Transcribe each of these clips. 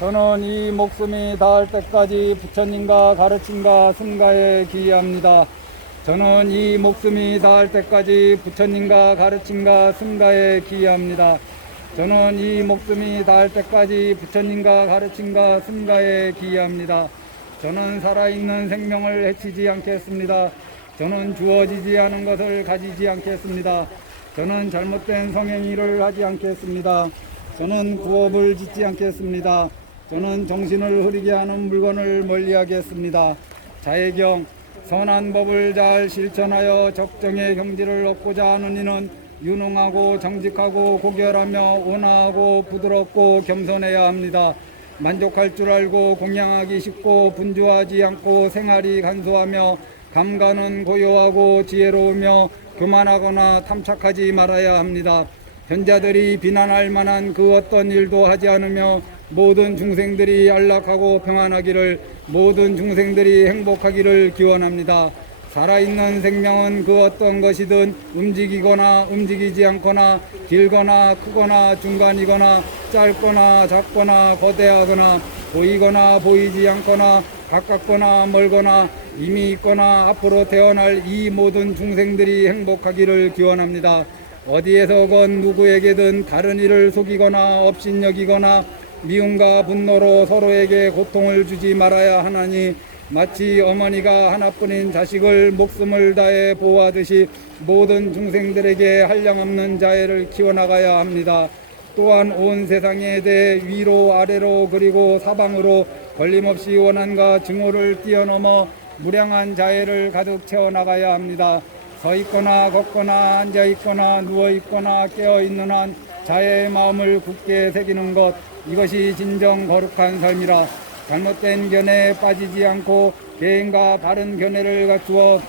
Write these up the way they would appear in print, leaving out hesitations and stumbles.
저는 이 목숨이 닿을 때까지 부처님과 가르침과 승가에 기여합니다. 저는 이 목숨이 닿을 때까지 부처님과 가르침과 승가에 기여합니다. 저는 이 목숨이 닿을 때까지 부처님과 가르침과 승가에 기여합니다. 저는 살아있는 생명을 해치지 않겠습니다. 저는 주어지지 않은 것을 가지지 않겠습니다. 저는 잘못된 성행위를 하지 않겠습니다. 저는 구업을 짓지 않겠습니다. 저는 정신을 흐리게 하는 물건을 멀리하겠습니다. 자해경, 선한 법을 잘 실천하여 적정의 경지를 얻고자 하는 이는 유능하고 정직하고 고결하며 온화하고 부드럽고 겸손해야 합니다. 만족할 줄 알고 공양하기 쉽고 분주하지 않고 생활이 간소하며 감가는 고요하고 지혜로우며 교만하거나 탐착하지 말아야 합니다. 현자들이 비난할 만한 그 어떤 일도 하지 않으며 모든 중생들이 안락하고 평안하기를, 모든 중생들이 행복하기를 기원합니다. 살아있는 생명은 그 어떤 것이든 움직이거나 움직이지 않거나 길거나 크거나 중간이거나 짧거나 작거나 거대하거나 보이거나 보이지 않거나 가깝거나 멀거나 이미 있거나 앞으로 태어날 이 모든 중생들이 행복하기를 기원합니다. 어디에서건 누구에게든 다른 이를 속이거나 업신여기거나 미움과 분노로 서로에게 고통을 주지 말아야 하나니, 마치 어머니가 하나뿐인 자식을 목숨을 다해 보호하듯이 모든 중생들에게 한량없는 자애를 키워나가야 합니다. 또한 온 세상에 대해 위로 아래로 그리고 사방으로 걸림없이 원한과 증오를 뛰어넘어 무량한 자애를 가득 채워나가야 합니다. 서 있거나 걷거나 앉아 있거나 누워 있거나 깨어 있는 한 자애의 마음을 굳게 새기는 것, 이것이 진정 거룩한 삶이라. 잘못된 견해에 빠지지 않고 개인과 바른 견해를 갖추어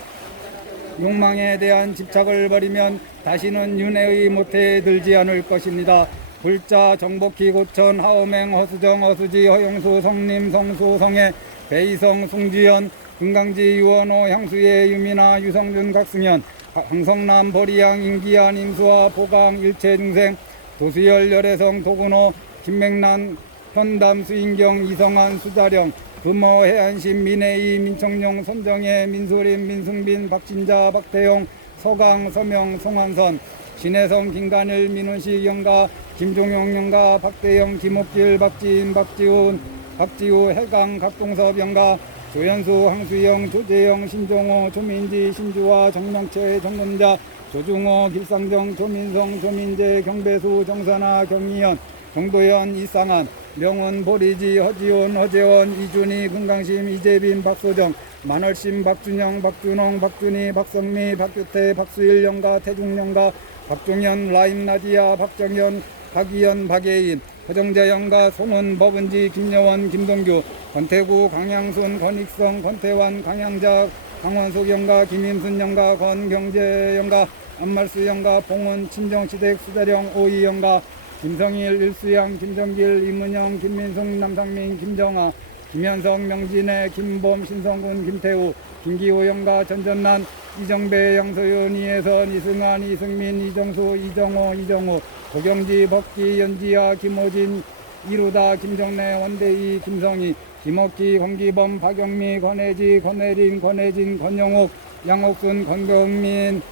욕망에 대한 집착을 버리면 다시는 윤회의 모태에 들지 않을 것입니다. 불자, 정복희, 고천, 하오맹, 허수정, 허수지, 허용수, 성림, 성수, 성애, 배이성, 숭지연, 금강지, 유원호, 향수예, 유미나, 유성준, 각승현, 황성남, 보리양, 임기한, 임수아, 보강, 일체중생, 도수열, 열애성, 도군호, 김맹란, 현담, 수인경, 이성한, 수자령, 금호, 해안심, 민혜이, 민청룡, 손정혜, 민소림, 민승빈, 박진자, 박태용, 서강, 서명, 송한선, 신혜성, 김간일, 민훈식, 영가, 김종용, 영가, 박대영, 김옥길, 박지인, 박지훈, 박지우, 해강, 각동섭, 영가, 조현수, 황수영, 조재영, 신종호, 조민지, 신주화, 정명채, 정문자, 조중호, 길상정, 조민성, 조민재, 경배수, 정선아, 경희연, 정도현, 이상한, 명훈, 보리지, 허지원, 허재원, 이준희, 금강심, 이재빈, 박소정, 만월심, 박준영, 박준홍, 박준희, 박성미, 박규태, 박수일, 영가, 태중, 영가, 박종현, 라임, 나디아, 박정현, 박이현, 박예인, 허정재, 영가, 송은, 법은지, 김여원, 김동규, 권태구, 강양순, 권익성, 권태환, 강양작, 강원숙, 영가, 김임순, 영가, 권경재, 영가, 안말수, 영가, 봉은, 친정시댁, 수자령, 오이, 영가, 김성일, 일수양, 김정길, 이문영, 김민숙, 남상민, 김정아, 김현성, 명진애, 김범, 신성군, 김태우, 김기호, 영가, 전전난, 이정배, 양소윤, 이혜선, 이승환, 이승민, 이정수, 이정호, 이정우, 고경지, 법기, 연지아, 김호진, 이루다, 김정래, 원대희, 김성희, 김옥기, 권기범, 박영미, 권혜지, 권혜린, 권혜진, 권영욱, 양옥순, 권경민,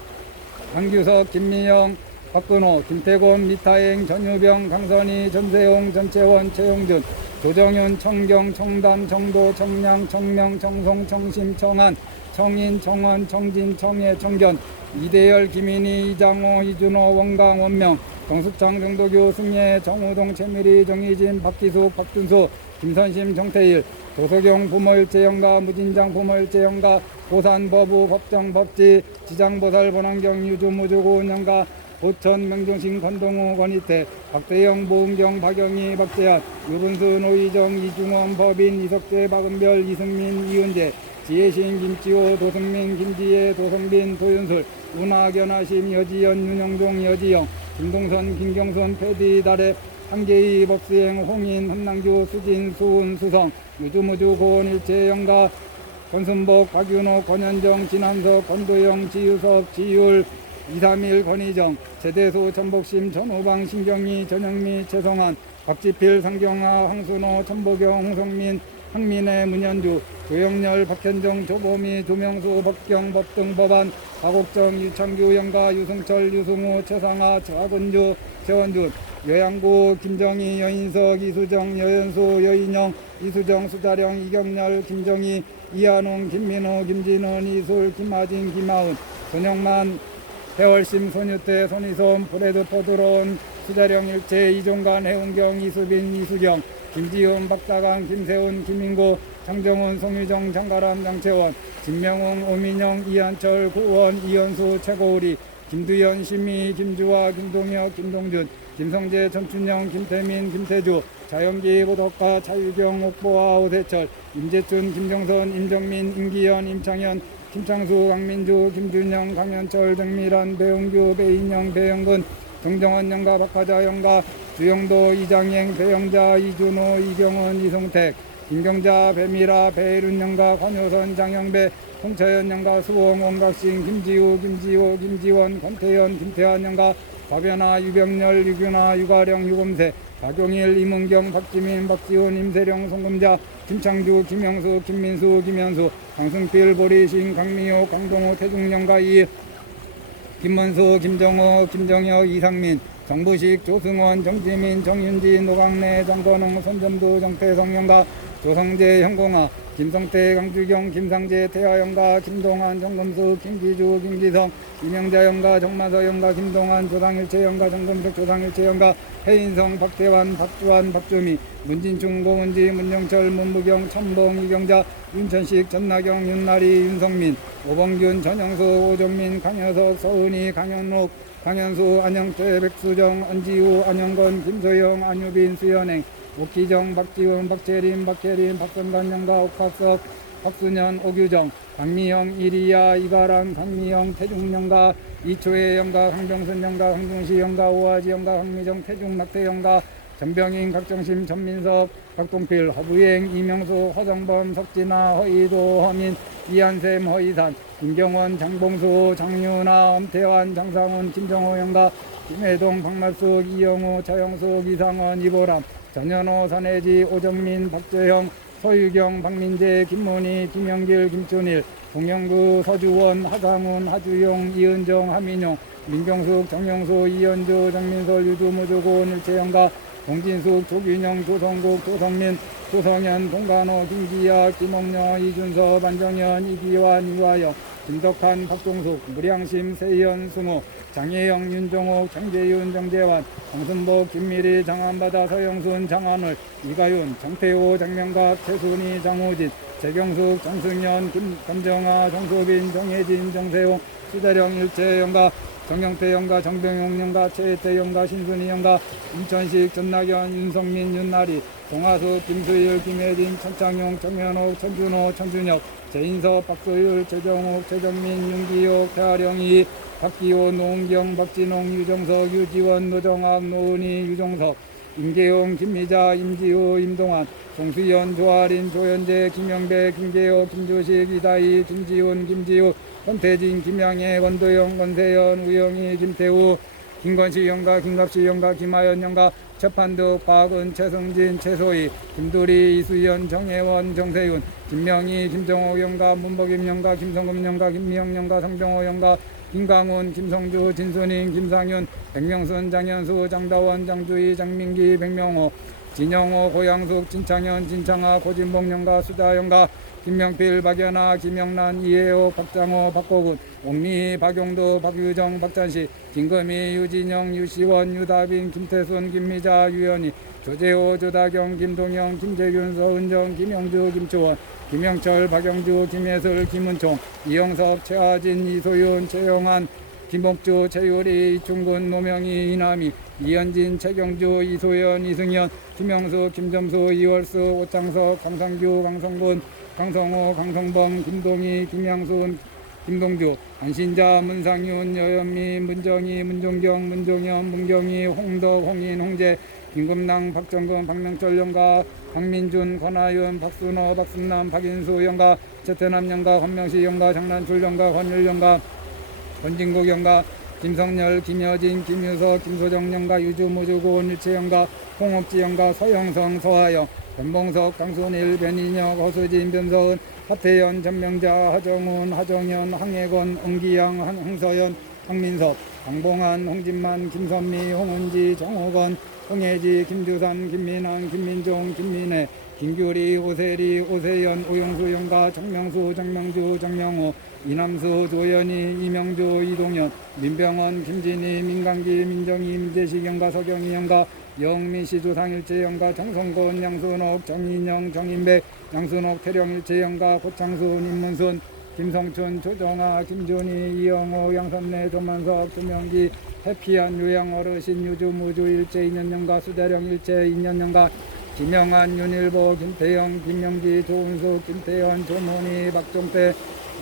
강규석, 김미영, 박근호, 김태곤, 미타행, 전유병, 강선희, 전세용, 전채원, 최용준, 조정윤, 청경, 청담, 청도, 청량, 청명, 청송, 청심, 청한, 청인, 청원, 청진, 청해, 청견, 이대열, 김인희, 이장호, 이준호, 원강, 원명, 정수창, 정도규, 승예, 정우동, 최미리, 정희진, 박기숙, 박준수, 김선심, 정태일, 조석영, 부모일체 영가, 무진장, 부모일체 영가, 고산, 법우, 법정, 법지, 지장보살, bonan경, 유주, 무주, 고은 영가, 고천, 명종신, 권동우, 권희태, 박대영, 보은경, 박영희, 박재한, 유분수, 노희정, 이중원, 법인, 이석재, 박은별, 이승민, 이은재, 지혜신, 김지호, 도승민, 김지혜, 도성빈, 도윤술, 운하, 견하심, 여지연, 윤영종, 여지영, 김동선, 김경선, 패디, 달에, 한계희, 법수행, 홍인, 한낭주, 수진, 수은, 수성, 유주무주, 고원, 일체, 영가, 권순복, 박윤호, 권현정, 진한석, 권도영, 지유섭, 지율, 231, 권희정, 제대소, 전복심, 전호방, 신경희, 전영미, 최성한, 박지필, 상경하, 황순호, 천보경, 홍성민, 항민의 문현주, 조영렬, 박현정, 조보미, 조명수, 박경, 법등, 법안, 박옥정, 유창규, 영가, 유승철, 유승우, 최상하, 차근주, 최원준, 여양구, 김정희, 여인석, 이수정, 여연수, 여인영, 이수정, 수자령, 이경렬, 김정희, 이한웅, 김민호, 김진원, 이술, 김하진, 김하은, 손영만, 해월심, 손유태, 손희솜, 브레드 포드론, 수자령 일체, 이종관, 해운경, 이수빈, 이수경, 김지훈, 박다강, 김세훈, 김인구, 장정훈, 송유정, 장가람, 장채원, 진명웅, 오민영, 이한철, 구원, 이현수, 최고우리, 김두현, 심미, 김주화, 김동혁, 김동준, 김성재, 전춘영, 김태민, 김태주, 자연기, 보덕가, 차유경, 옥보아, 오세철, 임재춘, 김정선, 임정민, 임기현, 임창현, 김창수, 강민주, 김준영, 강현철, 정미란, 배은규, 배인영, 배영근, 정정원 영가, 박하자 영가, 주영도, 이장행, 배영자, 이준호, 이경원, 이성택, 김경자, 배미라, 배일훈 영가, 관효선, 장영배, 홍차연 영가, 수홍, 원각신, 김지우, 김지호, 김지원, 권태현, 김태환 영가, 박연아, 유병렬, 유균아, 유가령, 유검세, 박용일, 임은경, 박지민, 박지훈, 임세령, 송금자, 김창주, 김영수, 김민수, 김현수, 강승필, 보리신, 강미호, 강동호, 태중영가, 이 김문수, 김정호, 김정혁, 이상민, 정부식, 조승원, 정지민, 정윤지, 노강래, 장건웅, 손점도, 정태성 영가, 조성재, 현공아, 김성태, 강주경, 김상재, 태하영가, 김동환, 정금수, 김기주, 김기성, 이명자 영가, 정마서 영가, 김동환, 조상일체 영가, 정금석, 조상일체 영가, 해인성, 박태환, 박주환, 박주미, 문진충, 고은지, 문영철, 문무경, 천봉, 이경자, 윤천식, 전나경, 윤나리, 윤성민, 오범균, 전영수, 오정민, 강여석, 서은희, 강현옥, 강현수, 안영태, 백수정, 안지우, 안영건, 김소영, 안유빈, 수연행, 옥기정, 박지훈, 박재림, 박혜림, 박선관 영가, 옥박석, 박순현, 오규정, 강미영, 이리야, 이가람, 강미영, 태중 영가, 이초혜 영가, 강병순 영가, 황중시 영가, 오아지 영가, 황미정, 태중, 낙태 영가, 전병인, 각정심, 전민석, 박동필, 허부행, 이명수, 허정범, 석진아, 허이도, 허민, 이한샘, 허이산, 김경원, 장봉수, 장윤아, 엄태환, 장상훈, 김정호 영가, 김혜동, 박말숙, 이영우, 차영숙, 이상원, 이보람, 전현호, 선혜지, 오정민, 박재형, 서유경, 박민재, 김문희, 김영길, 김춘일, 동영구, 서주원, 하상훈, 하주용, 이은정, 하민용, 민경숙, 정영수, 이현주, 정민설, 유주무주고, 일체영가, 동진숙, 조균영, 조성국, 조성민, 조성현, 동간호, 김기야, 김옥녀, 이준서, 안정현, 이기환, 이화영, 김덕한, 박종숙, 무량심, 세현, 승호, 장혜영, 윤정옥, 장재윤, 정재환, 황순복, 김미리, 장한바다, 서영순, 장한울, 이가윤, 정태호, 장명갑, 최순희, 장호진, 재경숙, 장승현, 김정아, 정소빈, 정혜진, 정세용, 수대령, 일체 영가, 정영태 영가, 정병용 영가, 최혜태 영가, 신순희 영가, 임천식, 전낙연, 윤성민, 윤나리, 동하숙, 김수일, 김혜진, 천창용, 정현옥, 천준호, 천준혁, 재인섭, 박소율, 최정욱, 최정민, 윤기옥, 태하령이, 박기호, 노은경, 박진홍, 유정석, 유지원, 노정학, 노은희, 유종석, 임계용, 김미자, 임지호, 임동환, 송수연, 조아린, 조현재, 김영배, 김계호, 김조식, 이다희, 김지훈, 김지우, 권태진, 김양혜, 원도영, 권세연, 우영희, 김태우, 김건식 영가, 김갑식 영가, 김하연 영가, 최판득, 박은, 최승진, 최소희, 김두리, 이수연, 정혜원, 정세윤, 김명희, 김정호 영가, 문복임 영가, 김성금 영가, 김미영 영가, 성병호 영가, 김강훈, 김성주, 진순인, 김상윤, 백명순, 장현수, 장다원, 장주희, 장민기, 백명호, 진영호, 고양숙, 진창현, 진창아, 고진봉 영가, 수자 영가, 김명필, 박연아, 김영란, 이혜호, 박장호, 박고군, 옥미, 박용도, 박유정, 박찬식, 김금희, 유진영, 유시원, 유다빈, 김태순, 김미자, 유연희, 조재호, 조다경, 김동영, 김재균, 서은정, 김영주, 김초원, 김영철, 박영주, 김예슬, 김은총, 이영섭, 최하진, 이소윤, 최영환, 김옥주, 최유리, 이충근, 노명희, 이남희, 이현진, 최경주, 이소연, 이승현, 김영수, 김점수, 이월수, 오창석, 강상규, 강성군, 강성호, 강성범, 김동희, 김양순, 김동주, 안신자, 문상윤, 여현미, 문정희, 문종경, 문종현, 문경희, 홍덕, 홍인, 홍재, 김금랑, 박정근, 박명철 영가, 박민준, 권하윤, 박순호, 박순남, 박인수 영가, 최태남 영가, 권명시 영가, 장난출 영가, 권율 영가, 권진국 영가, 김성열, 김여진, 김유석, 김소정 영가, 유주무주고은 일체영가, 홍옥지 영가, 서영성, 서하영, 변봉석, 강순일, 변인혁, 허수진, 변서은, 하태현, 전명자, 하정훈, 하정현, 황혜건, 응기양, 홍서연, 황민석, 강봉한, 홍진만, 김선미, 홍은지, 정호건, 홍혜지, 김주산, 김민환, 김민종, 김민혜, 김규리, 오세리, 오세연, 오용수 영가, 정명수, 정명주, 정명호, 이남수, 조연희, 이명주, 이동현, 민병원, 김진희, 민강기, 민정희, 민재식 영가, 서경희 영가, 영미시 조상일체 영가, 정성곤, 양순옥, 정인영, 정인백, 양순옥, 태령일체 영가, 고창수, 임문순, 김성춘, 조정아, 김준희, 이영호, 양선래, 조만석, 조명기, 해피한 요양어르신, 유주무주 일체 인연영가, 수대령 일체 인연영가, 김영환, 윤일보, 김태영, 김영기, 조은수, 김태현, 조문희, 박종태,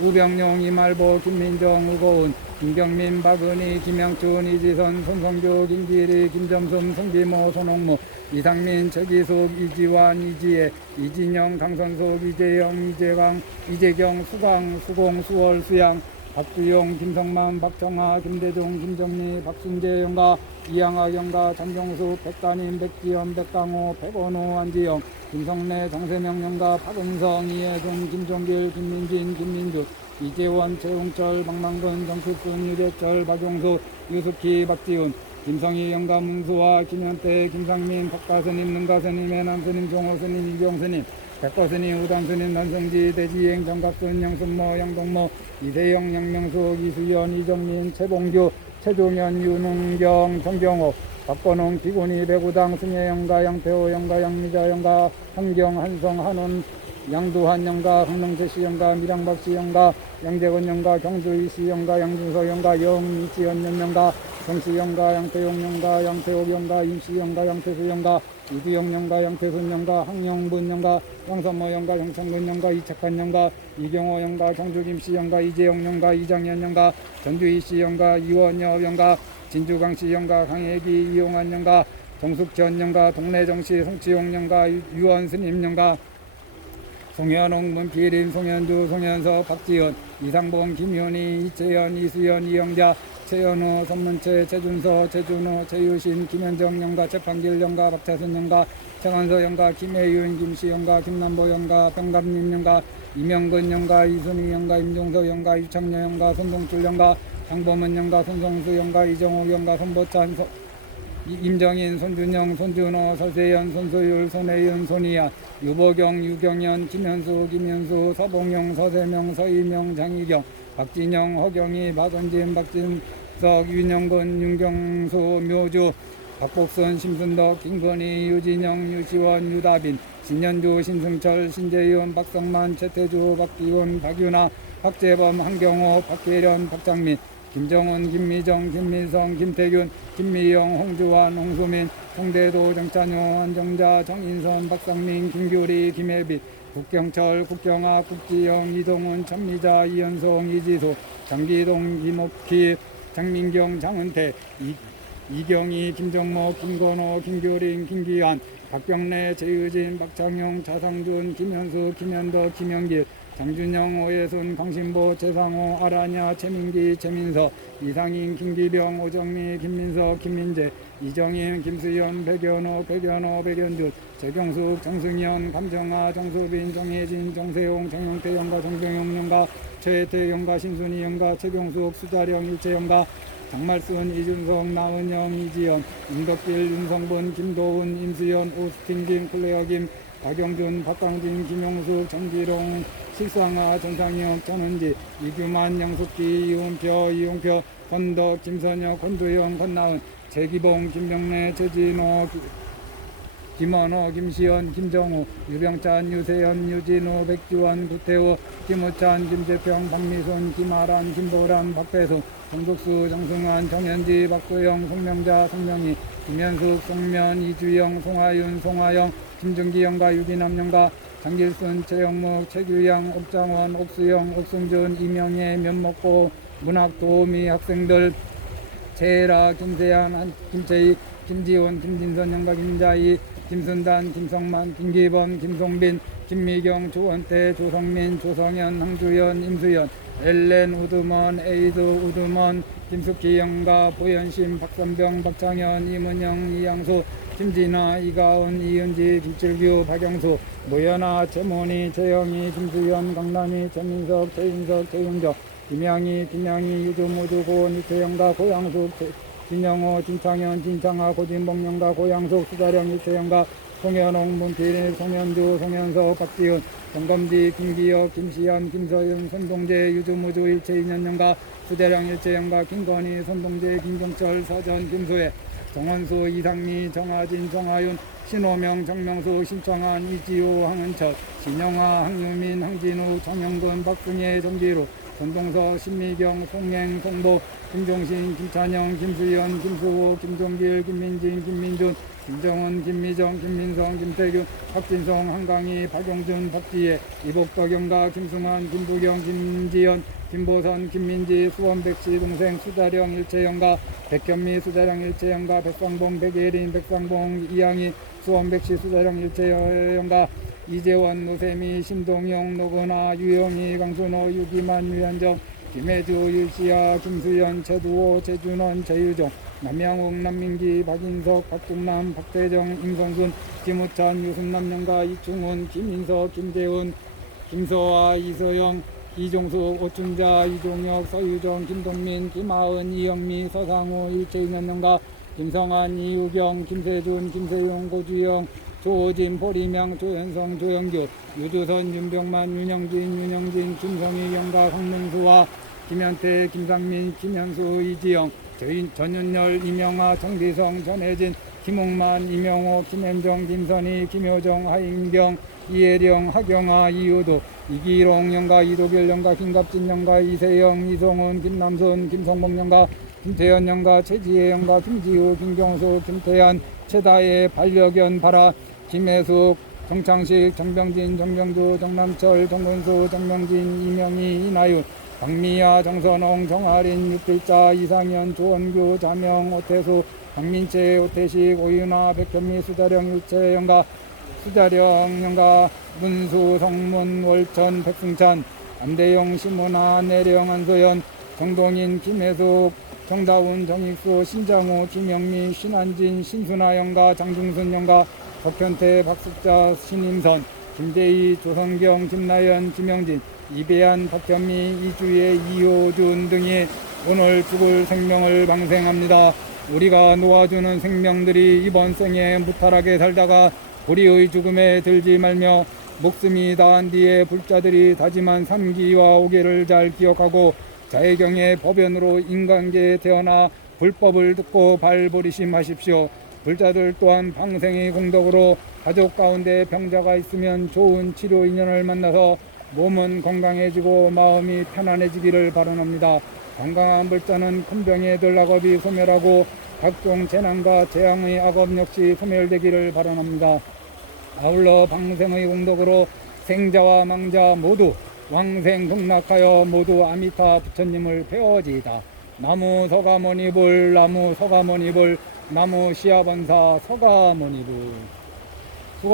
우병용, 이말보, 김민정, 우고은, 김경민, 박은희, 김양춘, 이지선, 손성주, 김기리, 김점순, 송기모, 손홍무, 이상민, 최기숙, 이지환, 이지혜, 이진영, 강선숙, 이재영, 이재강, 이재경, 수광, 수공, 수월, 수양, 박주용, 김성만, 박정아, 김대중, 김정리, 박순재 영가, 이양아 영가, 장경수, 백단임, 백지연, 백강호, 백원호, 안지영, 김성래, 장세명 영가, 박은성, 이혜준, 김종길, 김민진, 김민주, 이재원, 최웅철, 박만근, 정필순, 유재철, 박용수, 유숙희, 박지훈, 김성희 영가, 문수와, 김현태, 김상민, 박가스님, 능가스님, 해남스님, 종호스님, 이경스님, 백과스님, 우단스님, 난성지, 대지행, 정갑순, 양순모, 양동모, 이세영, 양명숙, 이수연, 이정민, 최봉규, 최종현, 윤은경, 정경호, 박건웅, 기군이, 배구당, 승혜영가, 양태호 영가, 양미자 영가, 한경, 한성, 한운, 양두한 영가, 황명재씨 영가, 미랑박씨 영가, 양재건 영가, 경주이씨 영가, 양준서 영가, 영미지연 영가, 정씨 영가, 양태용 영가, 양태옥 영가, 임씨 영가, 양태수 영가, 이두영 영가, 양태순 영가, 황영분 영가, 양선모 영가, 영창근 영가, 이착한 영가, 이경호 영가, 경주김씨 영가, 이재영 영가, 이장현 영가, 전주희씨 영가, 이원엽 영가, 진주강씨 영가, 강혜기, 이용환 영가, 정숙전 영가, 동래정씨, 송치용 영가, 유원스님 영가, 송현홍, 문필임, 송현주, 송현서, 박지연, 이상봉, 김효니, 이채연, 이수연, 이영자, 최현우, 선문채, 최준서, 최준호, 최유신, 김현정 영가, 최판길 영가, 박차순 영가, 최관서 영가, 김혜윤, 김씨 영가, 김남보 영가, 병감님 영가, 이명근 영가, 이순희 영가, 임종서 영가, 유창녀 영가, 손동출 영가, 장범은 영가, 손성수 영가, 이정호 영가, 손보찬, 임정인, 손준영, 손준호, 서세연, 손소율, 손혜윤, 손희야, 유보경, 유경연, 김현수, 김현수, 서봉영, 서세명, 서희명, 장희경, 박진영, 허경희, 박은진, 박진석, 윤영근, 윤경수, 묘주, 박복선, 심순덕, 김건희, 유진영, 유시원, 유다빈, 신현주, 신승철, 신재윤, 박성만, 최태주, 박기훈, 박윤아, 박재범, 한경호, 박계련, 박장민, 김정은, 김미정, 김민성, 김태균, 김미영, 홍주환, 홍수민, 홍대도, 정찬효, 안정자, 정인선, 박상민, 김규리, 김혜빛, 국경철, 국경아, 국지영, 이동훈, 천미자, 이현성, 이지소, 장기동, 김옥희, 장민경, 장은태, 이경희, 김정모, 김건호, 김규린, 김기환, 박경래, 최유진, 박창용, 차상준, 김현수, 김현덕, 김영길, 장준영, 오예순, 강신보, 최상호, 아라냐, 최민기, 최민서, 이상인, 김기병, 오정미, 김민석, 김민재, 이정인, 김수현, 백연호, 백연준, 최경숙, 정승현, 감정아, 정수빈, 정혜진, 정세용, 정용태 영가, 정병용 영가, 최혜태 영가, 신순희 영가, 최경숙, 수자령, 일체 영가, 장말순, 이준성, 나은영, 이지연, 임덕길, 윤성분, 김도훈, 임수연, 오스틴 김, 클레어 김, 박영준, 박광진, 김용숙, 정기롱, 실상아, 전상혁, 전은지, 이규만, 영숙기, 이훈표, 이용표, 권덕, 김선혁, 권두영, 권나은, 최기봉, 김병래, 최진호, 김원호, 김시현, 김정우, 유병찬, 유세현, 유진우, 백지원, 구태우, 김우찬, 김재평, 박미순, 김아란, 김보람, 박배수, 정국수, 정승환, 정현지, 박소영, 송명자, 송명희, 김현숙, 송면, 이주영, 송하윤, 송하영, 김정기 영가, 유기남 영가, 장길순, 최영목, 최규양, 옥장원, 옥수영, 옥승준, 이명애, 면목고, 문학도우미 학생들, 최혜라, 김세한, 김채희, 김지원, 김진선 영가, 김자희, 김순단, 김성만, 김기범, 김송빈, 김미경, 조원태, 조성민, 조성현, 황주연, 임수연, 엘렌 우드먼, 에이드 우드먼, 김숙희 영가, 보현심, 박선병, 박창현, 임은영, 이양수, 김진아, 이가은, 이은지, 김칠규, 박영수, 모연아, 최모니, 최영희, 김수현, 강남희, 최민석, 최인석, 최윤정, 김양희, 김양희, 유주모두, 고은, 이태영가, 고양숙, 진영호, 진창현, 진창아, 고진봉 영가, 고양숙, 수다령, 이태영가, 송현홍, 문필, 송현주, 송현석, 박지훈, 정검지, 김기혁, 김시현, 김서윤, 손동재, 유주무주, 일체인연영가, 수대령, 일체영가, 김건희, 손동재, 김종철, 서전, 김소혜, 정원수, 이상미, 정하진, 정하윤, 신호명, 정명수, 신청한, 이지호, 황은철, 신영화, 황유민, 황진우, 정영근, 박승혜, 정기루, 전동서, 신미경, 송행, 송보, 김종신, 김찬영, 김수현, 김수호, 김종길, 김민진, 김민준, 김정은, 김미정, 김민성, 김태균, 박진성, 한강희, 박용준, 박지혜, 이복덕 영가, 김승환, 김부경, 김지연, 김보선, 김민지, 수원백씨 동생 수다령 일체영가, 백현미 수다령 일체영가, 백상봉, 백예린, 백상봉, 이양희, 수원백씨 수다령 일체영가, 이재원, 노세미, 신동영, 노건아, 유영희, 강순호, 유기만, 유현정, 김혜주, 유시아, 김수연, 최두호, 최준원, 최유정, 남양욱, 남민기, 박인석, 박중남, 박대정, 임성순, 김우찬, 유승남 영가, 이충훈, 김인석, 김재훈, 김서아, 이서영, 이종수, 오춘자, 이종혁, 서유정, 김동민, 김하은, 이영미, 서상우, 일체인연 영가, 김성한, 이유경, 김세준, 김세용, 고주영, 조호진, 보리명, 조현성, 조영규, 유주선, 윤병만, 윤영진, 윤영진, 김성희, 영가, 황명수와 김현태, 김상민, 김현수, 이지영, 전윤열, 이명아, 정기성, 전혜진, 김웅만, 이명호, 김현정, 김선희, 김효정, 하인경, 이혜령, 하경아, 이효도, 이기롱 영가, 이도결 영가, 김갑진 영가, 이세영, 이성훈, 김남순, 김성봉 영가, 김태현 영가, 최지혜 영가, 김지우, 김경수, 김태한, 최다혜, 반려견 바라, 김혜숙, 정창식, 정병진, 정병주, 정남철, 정근수, 정명진, 이명희, 이나윤, 박미야, 정선홍, 정아린, 육필자, 이상현, 조원규, 자명, 오태수, 박민채, 오태식, 오윤아, 백현미, 수자령, 일체영가, 수자령 영가, 문수, 성문, 월천, 백승찬, 안대용, 심은아, 내령, 안소연, 정동인, 김혜숙, 정다운, 정익수, 신장우, 김영미, 신한진, 신순아 영가, 장중순 영가, 박현태, 박숙자, 신임선, 김대희, 조성경, 김나연, 김영진, 이배한, 박현미, 이주혜, 이호준 등이 오늘 죽을 생명을 방생합니다. 우리가 놓아주는 생명들이 이번 생에 무탈하게 살다가 우리의 죽음에 들지 말며 목숨이 다한 뒤에 불자들이 다짐한 3기와 5계를 잘 기억하고 자해경의 법연으로 인간계에 태어나 불법을 듣고 발버리심하십시오. 불자들 또한 방생의 공덕으로 가족 가운데 병자가 있으면 좋은 치료 인연을 만나서 몸은 건강해지고 마음이 편안해지기를 바라옵니다. 건강한 불자는 큰 병에 들 악업이 소멸하고 각종 재난과 재앙의 악업 역시 소멸되기를 바라옵니다. 아울러 방생의 공덕으로 생자와 망자 모두 왕생 극락하여 모두 아미타 부처님을 배워지이다. 나무 서가모니불, 나무 서가모니불, 나무 시아번사 서가모니불. 수고하셨습니다.